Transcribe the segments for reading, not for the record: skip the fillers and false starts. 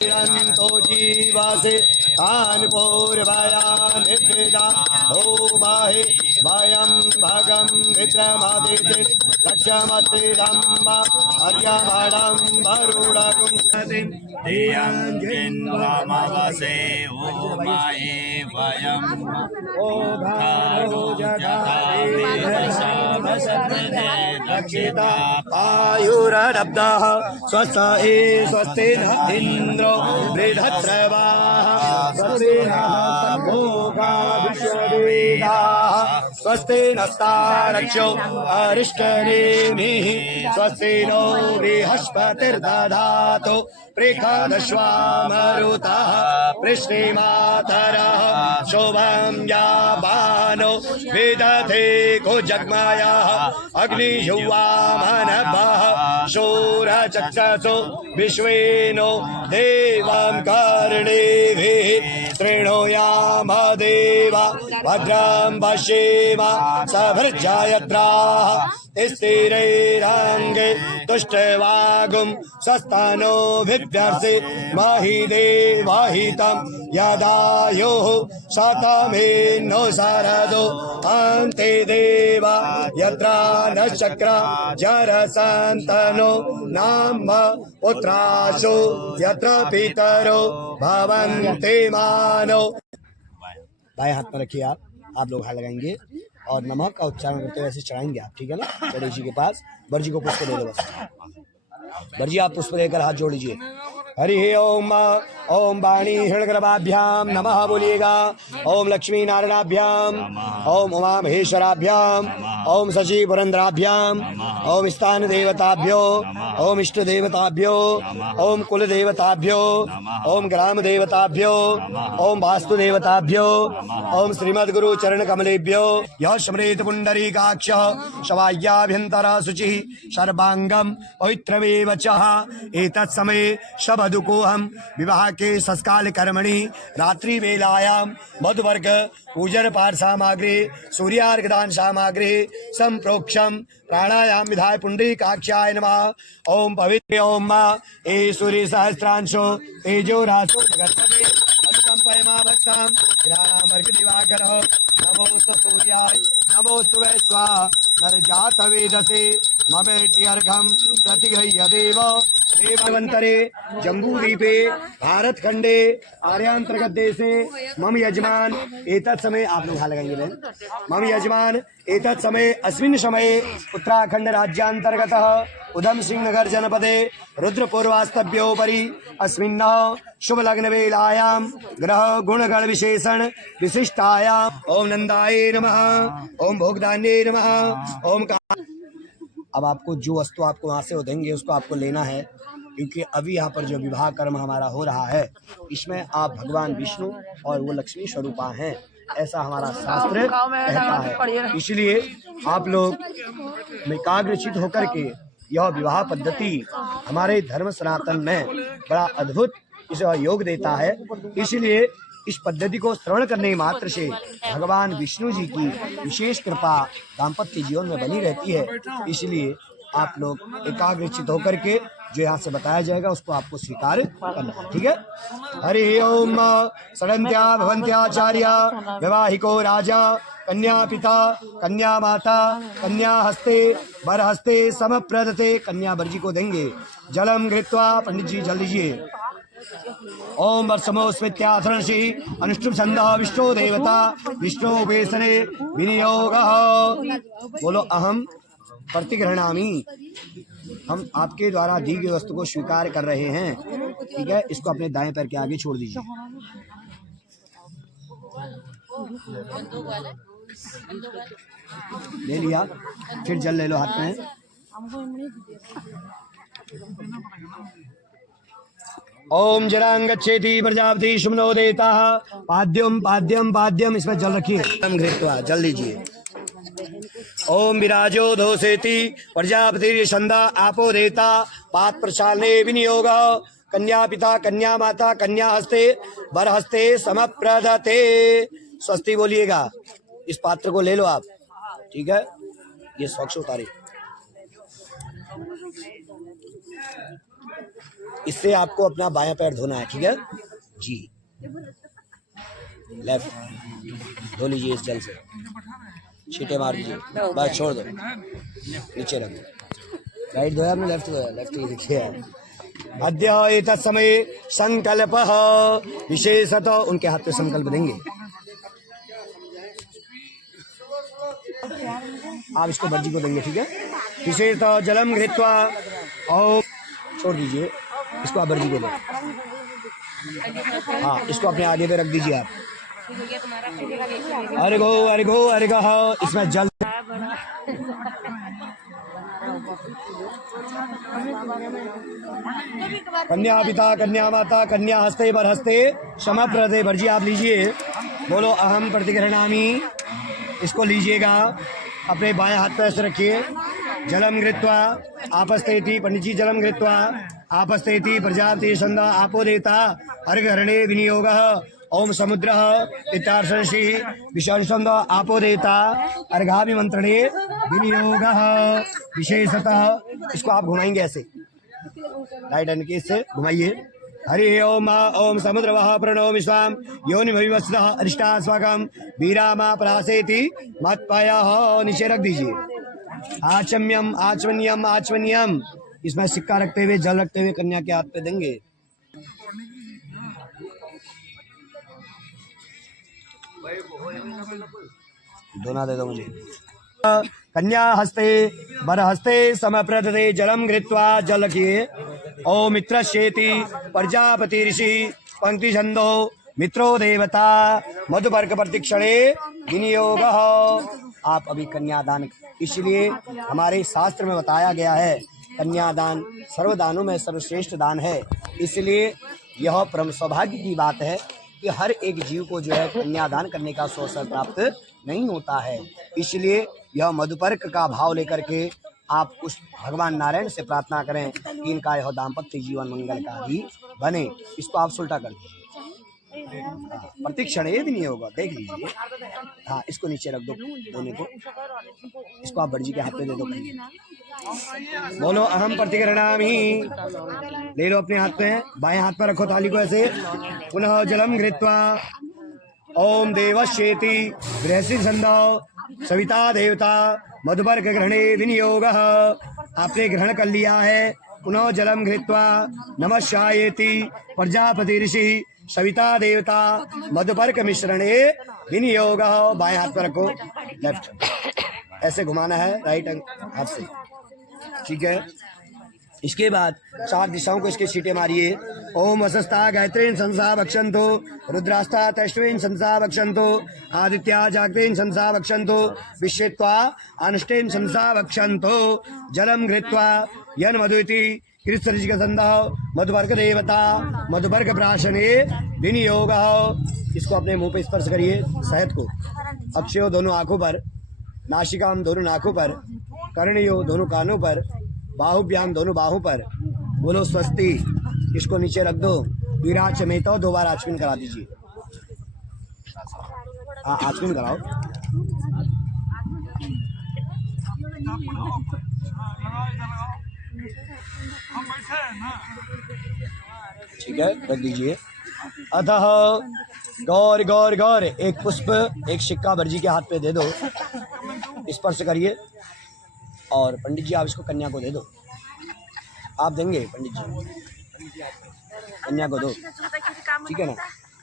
तो जीवासे तान पूर्वयान निवेदा होमाहे वयं भगं विक्रमादित्य दक्षमस्ते धम्मा अर्यमाणं वरुणगुं धियञ्जिन्वामवसे होमाहे वयं दक्षिता आयुरब्धः स्वस्थ स्वस्ति न इंद्रो बृहद्रवाः स्वस्ति नः भोगा विश्ववेदाः स्वस्ति नस्तारक्षो अरिष्टनेमिः स्वस्ति नो बृहस्पतिर्दधातु प्रेखादश्वामरुतः पृष्णिमातरः शोभं यावानो विदधे कुजग्मयः अग्नियुवामनभः शूरचक्षसो विश्वेनो देवं कर्णिभिः शृणुयाम देवा भद्रं पश्येम सभृजयत्राः स्थिरैरङ्गे तुष्टवागुं स्वस्तनो विभ्यर्षि महि देवहितं यदायुः शतमेनो शरदो अन्ते देवा यत्र नश्चक्र जरसन्तनो नाम पुत्रासु यत्र पितरो भवन्ति मानो। बाएं हाथ में रखिए आप लोग हाथ लगाएंगे और नमक का उच्चारण करते हुए ऐसे चढ़ाएंगे आप, ठीक है ना। गणेश जी के पास बर्जी को पुष्प दे दो बस। बर्जी आप पुष्प देकर हाथ जोड़ लीजिए। हरि ओम ओम वाणी हिरण्यगर्भाभ्याम नमः बोलिएगा। ओम लक्ष्मी नारायणाभ्याम ओम उमा महेश्वराभ्याम ओम शशि पुरंदराभ्याम ओम स्थान देवताभ्यो ओम इष्ट देवताभ्यो ओम कुल देवताभ्यो ओम ग्राम देवताभ्यो ओम वास्तु देवताभ्यो ओम श्रीमद गुरु चरण कमलेभ्यो यः स्मरेत पुंडरीकाक्षः शवाय्याभ्यन्तरः शुचिः सर्वांगम पवित्रमेव च। एतत् समये शबदुकोहम विवाह के संस्कार कर्मणि रात्रि वेलायां मधुवर्ग पूजन पाठ सामग्री सूर्यार्घदान सामग्री संप्रोक्षम प्राणायाम विधाय पुंडरीकाक्षाय नमः। ओम पवित्र ओम ए सूर्य सहस्रांशो तेजो राशो जगत्पते अनुकंपयमा भक्तां ग्रहाणामर्घ दिवाकरः नमोस्तु सूर्याय नमोस्तु वै स्वाहा नरजात वेदसे ममेत्यर्घं प्रतिगृह्य देव देवावंतरे जम्बूद्वीपे भारत खंडे आर्यांतर्गत देशे मम यजमान एतत् समय आप लोग हाथ लगाएंगे बहन। मम यजमान एतत् समय अस्मिन् समये उत्तराखंड राज्यांतर्गतः उधम सिंह नगर जनपदे रुद्रपूर्वास्तभ्योपरि अस्मिन् शुभ लग्न वेलायां ग्रह गुणगण विशेषण विशिष्टायां ओम नंदाय नमः ओम भोगदान्ये नमः ओम। अब आपको जो वस्तु आपको वहां से देंगे उसको आपको लेना है, क्योंकि अभी यहाँ पर जो विवाह कर्म हमारा हो रहा है इसमें आप भगवान विष्णु और वो लक्ष्मी स्वरूपा हैं, ऐसा हमारा शास्त्र कहता है। इसलिए आप लोग एकाग्रचित होकर के यह विवाह पद्धति हमारे धर्म सनातन में बड़ा अद्भुत इस योग देता है। इसलिए इस पद्धति को श्रवण करने मात्र से भगवान विष्णु जी की विशेष कृपा दाम्पत्य जीवन में बनी रहती है। इसलिए आप लोग एकाग्रचित होकर के जो यहाँ से बताया जाएगा उसको आपको स्वीकार करना है, ठीक है। हरि ओम षडन्त्या भवन्त्याचार्य वैवाहिको राजा कन्या पिता कन्या माता कन्या हस्ते वर हस्ते समप्रदते। कन्या बरजी को देंगे। जलम घृत्वा पंडित जी जल लीजिए। ओम वर्षमोस्मित्याथर्षि अनुष्टुप छंदः विष्णु देवता विष्णु वेसने विनियोग। बोलो अहम प्रतिगृह्णामि, हम आपके द्वारा दी गई वस्तु को स्वीकार कर रहे हैं, ठीक है। इसको अपने दाएं पैर के आगे छोड़ दीजिए। ले लिया, फिर जल ले लो हाथ में। ओम जरांगच्छेति प्रजापति शुम्नो देता पाद्यम पाद्यम पाद्यम, इसमें जल रखिए। घृत्वा जल लीजिए। ओम विराजो दोसेति प्रजापति छंदा आपो देता पात प्रसालने विनियोग। कन्या पिता कन्या माता कन्या हस्ते वर हस्ते समप्रदते। स्वस्ति बोलिएगा। इस पात्र को ले लो आप, ठीक है। ये स्वच्छ उतारे। इससे आपको अपना बायां पैर धोना है, ठीक है जी। लेफ्ट धो लीजिए इस जल से, छींटे मार दीजिए, बस छोड़ दो, नीचे रख दो। राइट धोया आपने, लेफ्ट धोया, लेफ्ट ही देखिए। अद्य एतत् समय संकल्प विशेषतः, उनके हाथ पे संकल्प देंगे। आप इसको बर्जी को देंगे, ठीक है। विशेषतः जलम घृत्वा, और छोड़ दीजिए इसको, आप बर्जी को दो। हाँ, इसको अपने आगे पे रख दीजिए आप। अरे गो अरे गो अरे गो, इसमें जल। कन्या पिता, कन्या माता, कन्या हस्ते पर हस्ते क्षमा प्रदे, भर्जी आप लीजिए। बोलो अहम प्रतिगृह्णामि, इसको लीजिएगा, अपने बाएं हाथ पर ऐसे रखिए। जलम घृत्वा आपस्तेति, पंडित जी जलम घृत्वा आपस्तेति प्रजापति छंद आपो देवता अर्घहरणे विनियोगः ओम समुद्रः इत्यार्षंसि विशंसंद आपो देवता अर्घाभिमंत्रणे विनियोगः। विशेषतः इसको आप घुमाएंगे ऐसे, राइट हैंड के इससे घुमाइए। हरि ओम ओम समुद्र वह प्रणो विश्वाम योनिमविवस्सः अरिष्टा स्वागम वीरामा प्रासेति मत्पाया, नीचे रख दीजिए। आचम्यम आचमन्यम आचमन्यम, इसमें सिक्का रखते हुए, जल रखते हुए कन्या के हाथ पे देंगे। दोना दे दो मुझे। कन्या हस्ते बर हस्ते समप्रदते जलम घृत्वा, जल किए। ओम मित्रश्चेति प्रजापति ऋषि पंक्ति छंदो मित्रो देवता मधुपर्क प्रतिक्षणे विनियोगः। आप अभी कन्यादान, इसलिए हमारे शास्त्र में बताया गया है कन्यादान सर्वदानों में सर्वश्रेष्ठ दान है। इसलिए यह परम सौभाग्य की बात है कि हर एक जीव को जो है कन्यादान करने का अवसर प्राप्त नहीं होता है। इसलिए यह मधुपर्क का भाव लेकर के आप उस भगवान नारायण से प्रार्थना करें कि इनका यह दाम्पत्य जीवन मंगलकारी बने। इसको आप सुल्टा कर दीजिए, प्रतिक्षण ये भी नहीं होगा, देख लीजिए। हाँ, इसको नीचे रख दो दोनों को, इसको आप बर्जी के हाथ पे दे दो। बोलो अहम प्रतिगृह्णामि, ले लो अपने हाथ पे, बाएं हाथ पर रखो थाली को ऐसे। पुनः जलम घृत्वा ओम देवश्चेति बृहस्पति छंदो सविता देवता मधुपर्क ग्रहणे विनियोगः। आपने ग्रहण कर लिया है। पुनः जलम घृत्वा नमस्यायेति प्रजापति ऋषि सविता देवता मधुपर्क मिश्रणे विनियोगः। बाएं हाथ पर रखो, लेफ्ट ऐसे घुमाना है राइट हाथ से, ठीक है। इसके बाद 4 दिशाओं को इसके छींटे मारिए। ओम वसस्ता गायत्रीन संसा वक्षन्तु रुद्रास्ता तैष्वेन संसा वक्षन्तु आदित्या जाग्रेन संसा वक्षन्तु विश्वेत्वा अनुष्टेन संसा वक्षन्तु जलम घृत्वा यन मधुइति कृष्णऋषिकसंदः मधुपर्क देवता मधुपर्क प्राशने विनियोगः। इसको अपने मुंह पे स्पर्श करिए, शहद को। अक्षयो दोनों आंखों पर, नासिकाम दोनों नाकों पर, कर्णयो दोनों कानों पर, बाहुभ्याम दोनों बाहों पर। बोलो स्वस्ति, इसको नीचे रख दो। विराट मेतो 2 बार आचमन करा दीजिए। हाँ, आचमन कराओ। ठीक है, रख दीजिए। अतः गौर गौर गौर, एक पुष्प एक सिक्का बर्जी के हाथ पे दे दो, स्पर्श करिए। और पंडित जी आप इसको कन्या को दे दो। आप देंगे पंडित जी, कन्या को दो, ठीक है ना।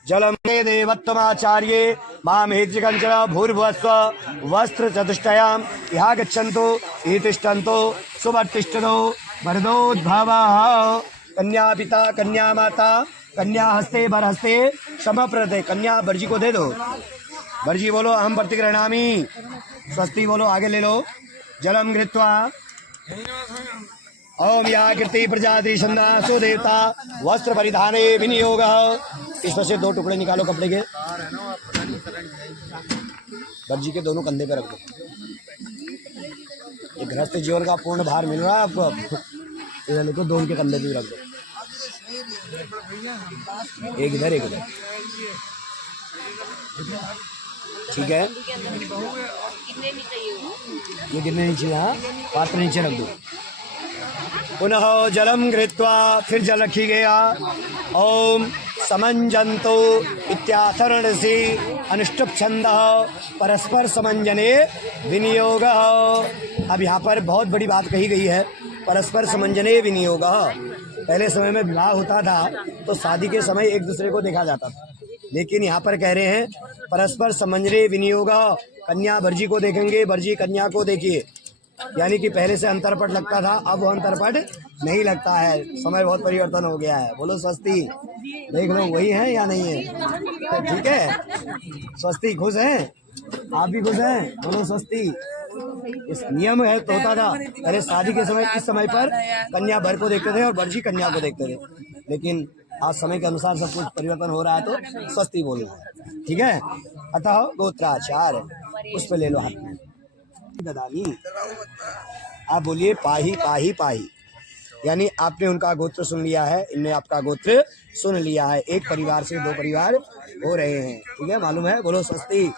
जलम देवत्तमाचार्ये माम हेत्रिकंचन भूर्भुवस्व वस्त्र चतुष्टयाम यहाँ गच्छन्तु इहि तिष्ठन्तु सुवर्तिष्ठतो वरदोद्भवः। कन्या पिता कन्या माता कन्या हस्ते बर हस्ते समप्रदे, कन्या बर्जी को दे दो। बर्जी बोलो अहम प्रतिगृह्णामि, स्वस्ति बोलो, आगे ले लो। जलम घृत्वा ओम या कीर्ति प्रजाति छंदासो देवता वस्त्र परिधाने विनियोगः। इसमें से 2 टुकड़े निकालो कपड़े के, बर्जी के दोनों कंधे पे रख दो। ये गृहस्थ जीवन का पूर्ण भार मिल रहा है आपको। अब इधर देखो, 2 के कंधे पे रख दो, एक इधर एक इधर, ठीक है। ये कितने नीचे, हाँ पात्र नीचे रख दो। पुनः जलम गृहीत्वा फिर जल रखी गया। ओम समंजंतो इत्याचरण से अनुष्टुप छंद परस्पर समंजने विनियोग। अब यहाँ पर बहुत बड़ी बात कही गई है, परस्पर समंजने विनियोग। पहले समय में विवाह होता था तो शादी के समय एक दूसरे को देखा जाता था, लेकिन यहाँ पर कह रहे हैं परस्पर समंजने विनियोग। कन्या भर्जी को देखेंगे, भर्जी कन्या को देखिए, यानी कि पहले से अंतरपट लगता था, अब वो अंतरपट नहीं लगता है। समय बहुत परिवर्तन हो गया है। बोलो स्वस्ति। देख लो वही है या नहीं है, तो ठीक है। स्वस्ति खुश हैं, आप भी खुश हैं, बोलो स्वस्ति। इस नियम है तो होता था पहले शादी के समय, इस समय पर कन्या वर को देखते थे और वर्जी कन्या को देखते थे, लेकिन आज समय के अनुसार सब कुछ परिवर्तन हो रहा है तो स्वस्ति बोलना है, ठीक है। अतः गोत्राचार पुष्प ले लो हाथ में। ददानी, आप बोलिए पाही पाही पाही, यानी आपने उनका गोत्र सुन लिया है, इनने आपका गोत्र सुन लिया है। एक परिवार से दो परिवार हो रहे हैं, ठीक है, मालूम है। बोलो स्वस्ति।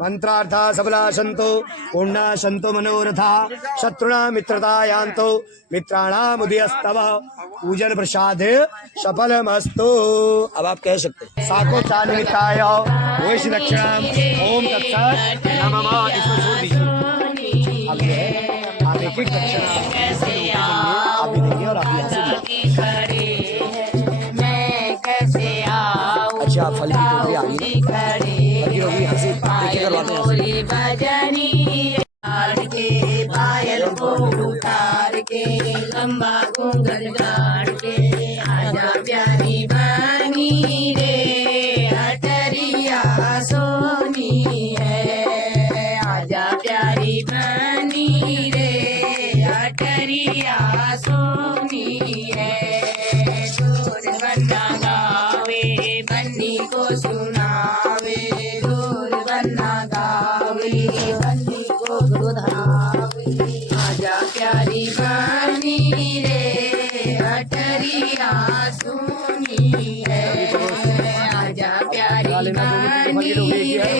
मंत्रार्था सबला संतो पूर्णा संतो मनोरथा शत्रुणा मित्रता यान्तो मित्राणाम उदयस्तव पूजन प्रसाद सफलमस्तु। अब आप कह सकते हैं साको चार निमित्ताय वैश दक्षिणाम ओम तत्सत नमः। इसको छोड़ दीजिए, अब ये है आप एक एक दक्षिणा आप भी देंगे और आप भी यहाँ से। अच्छा, फल की टोकरी आ गई, फल की टोकरी यहाँ से देखिए करवाते हैं। के पायल को उतार के लंबा घूंघट गाड़ के आजा प्यारी बनी रे अटरिया सोनी है। आजा प्यारी बनी रे अटरिया सोनी है। दूर बन्ना गावे बन्नी को सुनावे, दूर बन्ना गावे बन्नी को सुनावे। आजा प्यारी बनी रे अटरिया सोनी है। आजा प्यारी बनी रे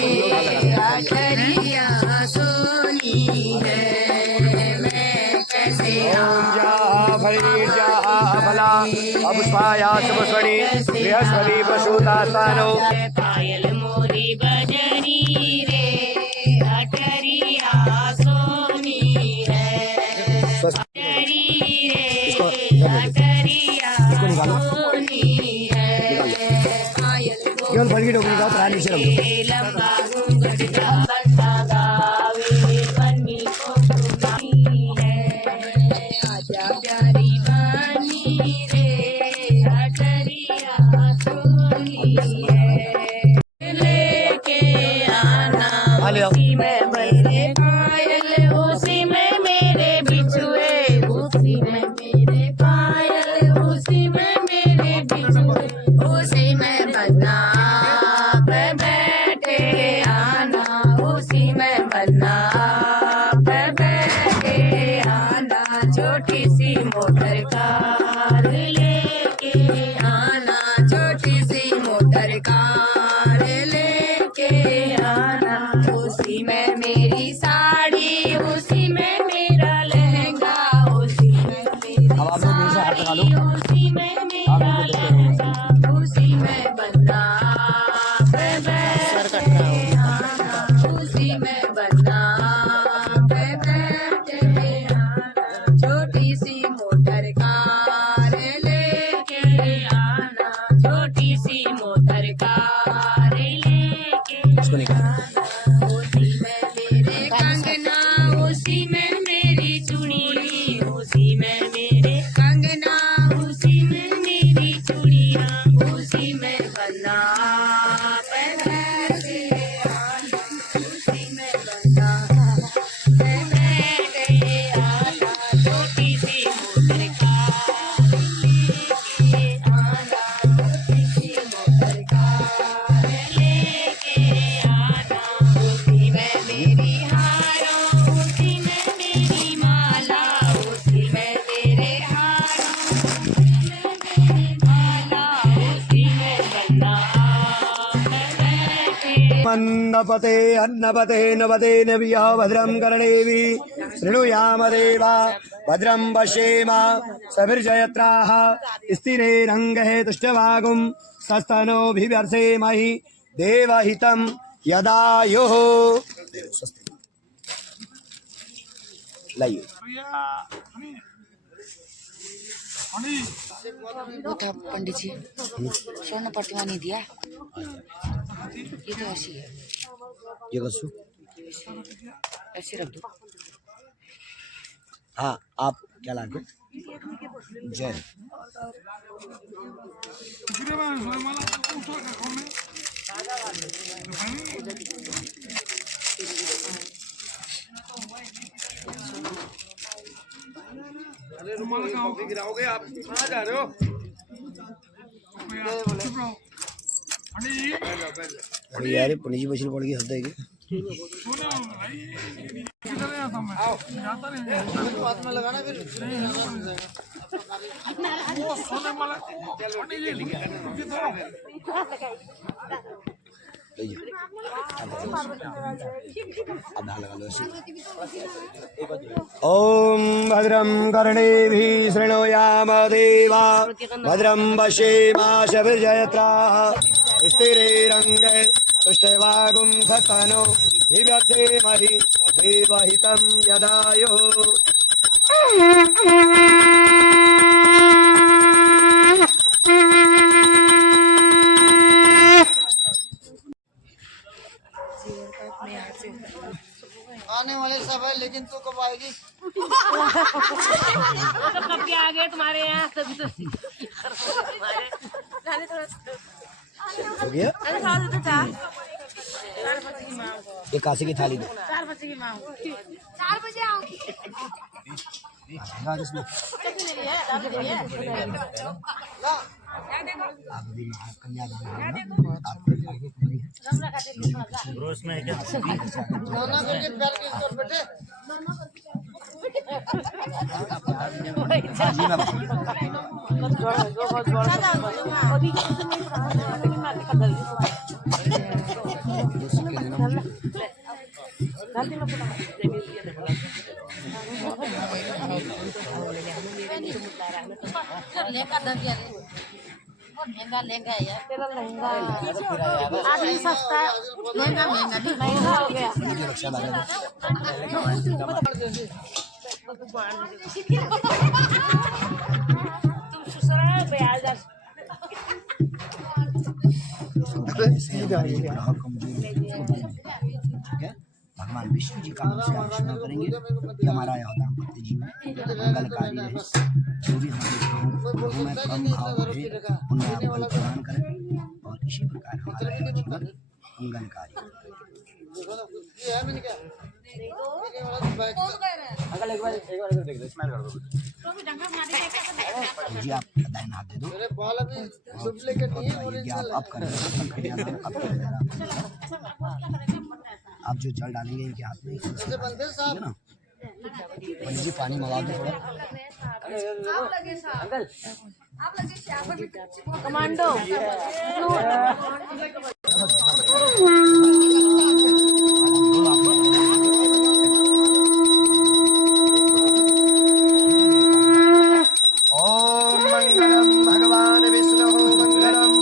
अटरिया सोनी है। मैं कैसे बृहस्पति पशुतानो पायल मोरी बजनी रे अटरिया सोनी है। अटरिया सोनी है। पायल केवल फल की टोकरी का प्राण नीचे रखो। लंबा घूंघट का बन्ना गावे बन्नी को सुनाई है। आजा प्यारी बनी रे अटरिया सोनी है। लेके आना उसी में मेरे पायल, उसी में मेरे बिछुए, उसी में मेरे पायल, उसी में मेरे बिछुए, उसी में बन्ना पे बैठे आना, उसी में बन्ना पे बैठे आना। छोटी सी मोटर कार लेके आना, छोटी सी मोटर कार लेके आना। उसी में मेरी साड़ी, उसी में मेरा लहंगा, उसी में मेरी साड़ी, उसी में मेरा लहंगा, उसी में बन्ना पे बैठे आना, उसी में बन्ना पे बैठे आना। छोटी सी मोटर कार लेके आना, छोटी सी मोटर कार लेके आना। उसी में मेरे कंगना, उसी में मेरी चूड़ी, उसी में मेरे कंगना, उसी में मेरी चूड़िया, उसी में बन्ना पे बैठे आना, उसी में बन्ना पे बैठे आना। छोटी सी मोटर कार लेके आना, छोटी सी मोटर कार लेके आना। उसी में मेरी हारों, उसी में मेरी माला, उसी में मेरे हारों, उसी में मेरी माला, उसी में बन्ना पे बैठे। मन्दपते अन्नपते नवते नव्यः भद्रं कर्णेभिः शृणुयाम देवा भद्रं पश्येम सविर्जयत्राः स्थिरैरङ्गैः तुष्टवागुं सस्तनोभिवर्षेमहि देवहितं यदायुः। लाइए वो था पंडित जी, स्वर्ण प्रतिमा नहीं दिया, ये तो ऐसी है, ये कसू ऐसे रख दो। हाँ आप क्या लागे जय गिराओगे आप कहाँ जा रहे हो? अरे यार पुण्य जी मछली पड़ गई हद है हाथ में लगाना फिर ओम भद्रं कर्णेभिः शृणुयाम देवा भद्रं पश्येमाशभिर्जयत्राः स्थिरैरङ्गैः तुष्टवागुं सतनो विवर्षेमहि देवहितं यदायुः। आने वाले सब है लेकिन तू कब आएगी? तो कब के आ गए तुम्हारे यहाँ तभी तो हो गया ये काशी की थाली दो 4 बजे की माँ 4 बजे आऊंगी। नाना करके प्यार के स्टोर बैठे महंगा लहंगा है यार, तेरा लहंगा आदमी सस्ता है, लहंगा महंगा भी महंगा हो गया। तुम ससुराल ब्याज भगवान विष्णु जी का हमसे अर्चना करेंगे कि हमारा यह दाम्पत्य जीवन मंगलकारी रहे, जो भी हमारे कामों में कम भाव रहे उनमें आप बल प्रदान करें और इसी प्रकार हमारा यह जीवन मंगलकारी। जी आप दाहिना हाथ दे दो, आप करें आप जो जल डालेंगे इनके हाथ में ठीक है ना। पंडित जी पानी मंगा दो थोड़ा। कमांडो ओम मंगलम भगवान विष्णु मंगलम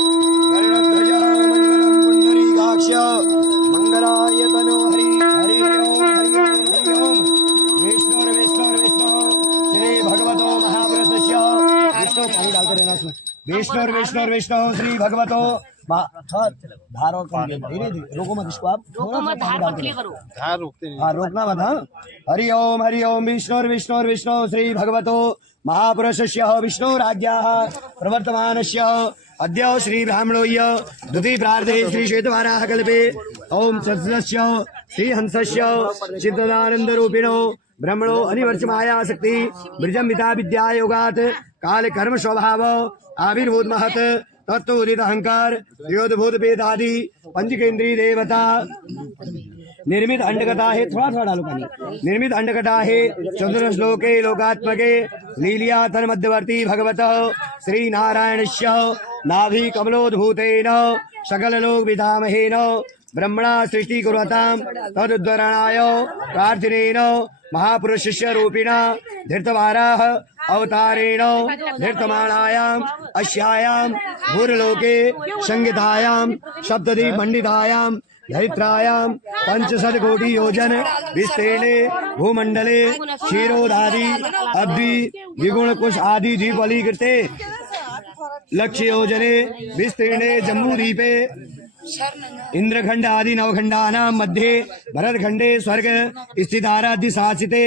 गरुड़ध्वज मंगलम पुंडरीकाक्ष मंगलाय तनो हरि हरि ओम विष्णु श्री भगवतो महापुरुषस्य विष्णु पानी डालकर देना उसमें विष्णु श्री भगवतो धारो धीरे धीरे रोको मत इसको, आप थोड़ा सा पानी डाल के करो हाँ रोकना मत। हाँ हरि ओम विष्णु श्री भगवतो महापुरुषस्य विष्णु राज्याः प्रवर्तमानस्य अद्य श्री ब्राह्मणोय द्वितीय प्रार्थे श्री श्वेतवाराह कल्पे ओम सत्सस्य श्री हंसस्य चित्तदानंद रूपिणो ब्रह्मणो अनिवर्चमाया शक्ति ब्रजमिता विद्या योगात् काल कर्म स्वभाव आविर्भूत महत तत्व उदित अहंकार योधभूत वेदादि पंचकेंद्रीय देवता निर्मित अंडकटा है, थोड़ा थोड़ा डालो पानी। निर्मित अंडकटा है चतुर्दश श्लोके लोकात्मके लीलिया तन मध्यवर्ती भगवत श्री नारायणस्य नाभि कमलोद्भूतेन सकल लोक विधामहेन ब्रह्मणा सृष्टि कुर्वतां तदुद्धरणाय प्रार्थिनेन महापुरुषस्य रूपिणा धृतवाराह अवतारेण धृतमाणायाम् अस्यायां भूर्लोके संगीतायां सप्तति मंडितायां धरित्रायां 500 कोटि योजन विस्तीर्णे भूमंडले क्षीरोदादि अब्धि द्विगुण कुश आदि द्वीपलीकृते लक्ष्य योजने विस्तीर्णे जम्बूद्वीपे इंद्रखंड आदि नवखंडानां मध्ये भरतखंडे स्वर्ग स्थिताराध्य शासिते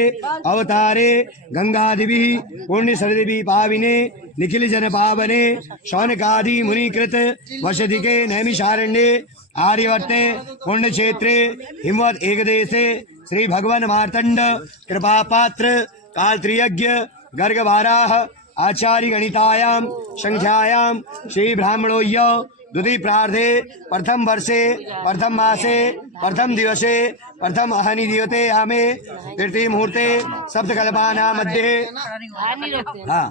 अवतारे गंगादिभिः पुण्यसरदिभिः पाविने निखिल जन पावने शौनकादि मुनिकृत वशधिके नैमिषारण्ये आर्यवर्ते पुण्य क्षेत्रे हिमवत एकदेशे श्री भगवान मार्तंड कृपा पात्र कालत्रियज्ञ गर्ग वाराह आचार्य गणितायां संख्यायां श्री ब्राह्मणोय द्वितीय प्रार्थे प्रथम वर्षे प्रथम मासे प्रथम दिवसे प्रथम अहनि दिवते आमे तृतीय मुहूर्ते सप्तकल्पानां मध्ये हाँ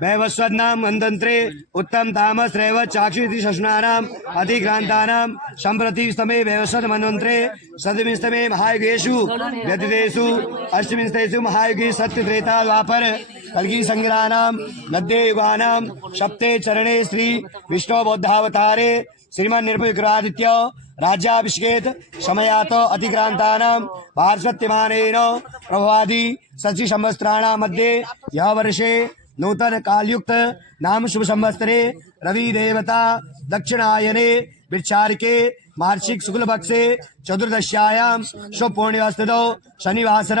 वैवस्वत्नाम गणतंत्रे उत्तम तामस रैव चाक्षुषि शशनानाम् अधिक्रांतानां संप्रति स्तमे वैवस्वत मनवंतरे सदविंस्तमे महायुगेषु व्यतीतेषु अष्टविंशतेषु महायुगे सत्य त्रेता द्वापर कल्कि संग्रहानां मध्ये युगानां सप्ते चरणे श्री विष्णु बौद्धावतारे श्रीमन् निर्भयविक्रमादित्य राज्याभिषेकेत समयात अतिक्रांतानां भारसत्यमानेन प्रभवादि षष्टि संवत्सराणां मध्ये यह वर्षे नूतन कालयुक्त नाम शुभ संवत्सरे रवि देवता दक्षिणायने वृक्षारिके मार्षिक शुक्ल पक्षे चतुर्दश्यायां शुभ पूर्णिमास्थितौ शनिवासर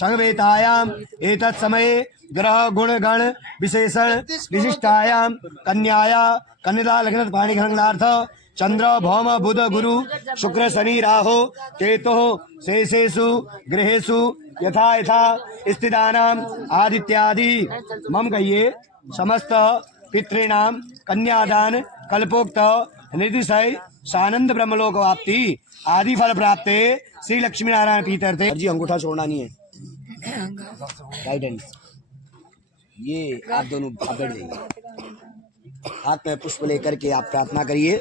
संवेतायाम् एतत् समये ग्रह गुण गण विशेषण विशिष्टायां कन्याया कन्या लग्न पाणिग्रहणार्थ चंद्र भौम बुध गुरु शुक्र शनि राहु केतु शेषेषु ग्रहेषु यथा यथा स्थितानाम आदित्यादि मम कहिए समस्त पितॄणां कन्यादान कल्पोक्त निर्दिशय सानंद ब्रह्मलोक वाप्ति आदि फल प्राप्ते श्री लक्ष्मी नारायण पीतर्थे। जी अंगूठा छोड़ना नहीं है, राइट हैंड ये आप दोनों आप बैठ जाइए, हाथ में पुष्प लेकर के आप प्रार्थना करिए।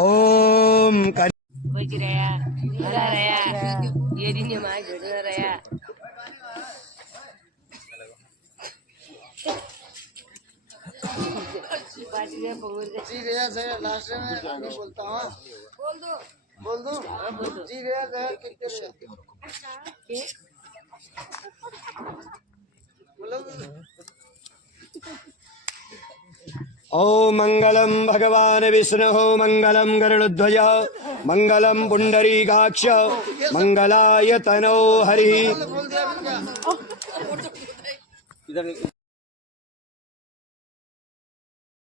ओम ये दिन हमारे घर रहा जी गया सर लास्ट में मैं बोलता हूँ बोल दो जी गया सर कितने बोलो ओम मंगलम भगवान विष्णु मंगलम गरुड़ध्वज मंगलम पुंडरीकाक्ष मंगलाय तनो हरि।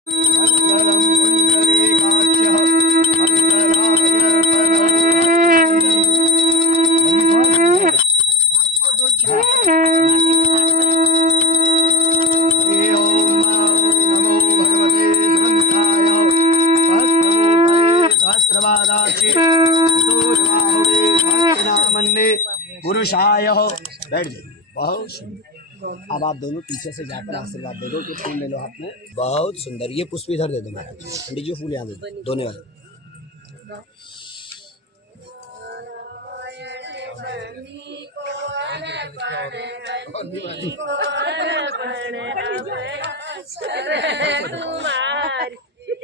मंगलम पुंडरीकाक्ष पुरुषाय बैठ जाइए। बहुत सुंदर। अब आप दोनों पीछे से जाकर आशीर्वाद दे दो कि फूल ले लो हाथ में। बहुत सुंदर। ये पुष्प इधर दे दो महाराज, पंडित जी फूल यहाँ दे दो दोनों वाले।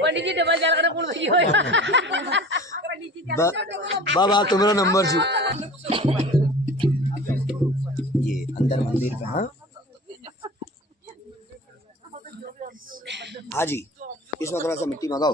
पंडित जी डबल जाल करना कौन भई होया बाबा तुम्हारा नंबर जी ये अंदर मंदिर पे। हाँ हाँ जी, इसमें थोड़ा सा मिट्टी मंगाओ।